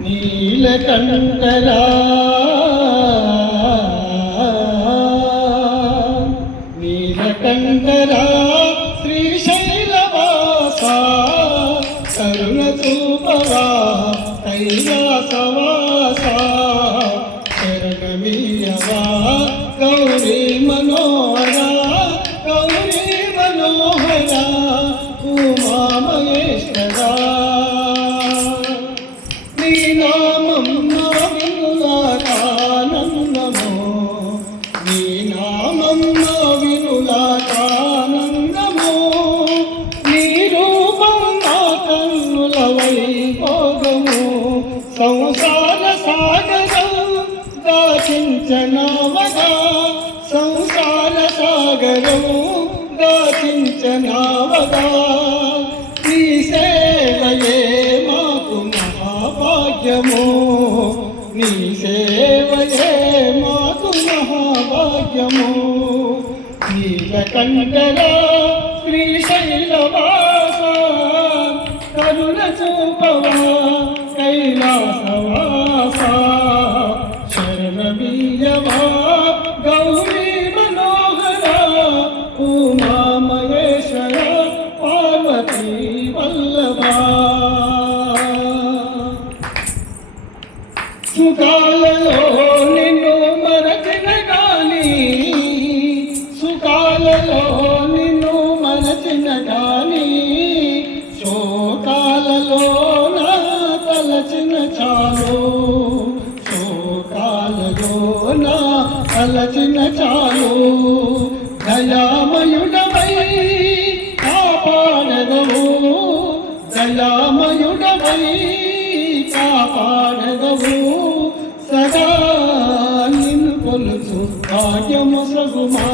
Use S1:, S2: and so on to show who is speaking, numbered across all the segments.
S1: నీలకంఠరా. నీలకంఠరా శ్రీశైలవాస కరుణ చూపవా కైలాసవాస శరణమీయవా గౌరీ. సంసార సాగరం దాచించనావగా సంసార సాగరం దాచించనావగా నీ సేవయే మాకు మహాభాగ్యము. నీ సేవయే మాకు మహాభాగ్యము. నీలకంఠరా శ్రీశైలవాస శ్రీశైలవా సుఖాలలో నిన్ను మరచిన గాని సుఖాలలో నిన్ను మరచిన గాని శోకాలలో నా తలచిన చాలు శోకాలలో నా తలచిన చాలు. దయామయుడవై కాపాడదవు దయామయుడవై కాపాడదవు. భాగ్యము సగుమా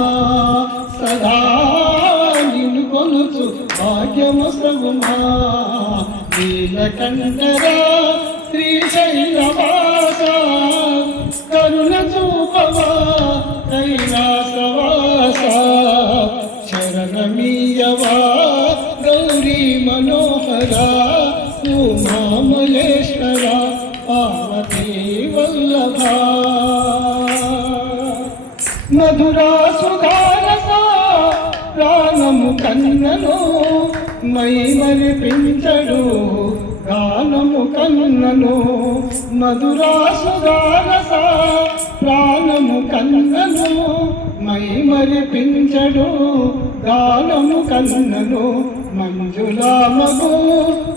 S1: సదా నిన్ను కొనుచు. భాగ్యము సగుమా నీలకంఠరా శ్రీశైలవాస కరుణ చూపవా కైలాసవాస. శరణమీయవా గౌరీ మనోహర ఉమామలేశ్వర ఆ మధురా సుధారతో ప్రాణము కన్నను మై మరిపించడు ప్రాణము కన్నను మధురా సుధారత ప్రాణము కన్నను మై మరిపించడు గానము కన్నను మంజులామగు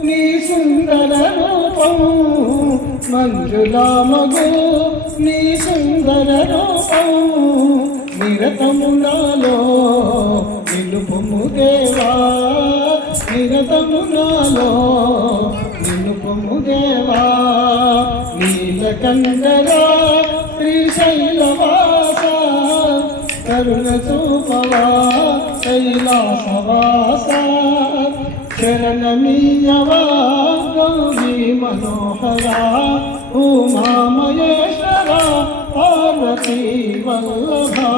S1: నీ సుందర రూపము మంజులామగు సుందర రూపము నిరతము నాలో నిలుపుము దేవా నిరతము నాలో నిలుపుము దేవా నీలకందరా శ్రీశైలవాస కరుణ చూపవా కైలాసవాస శరణమీయవా గౌరీ మనోహరా ఉమామయే वल्लभा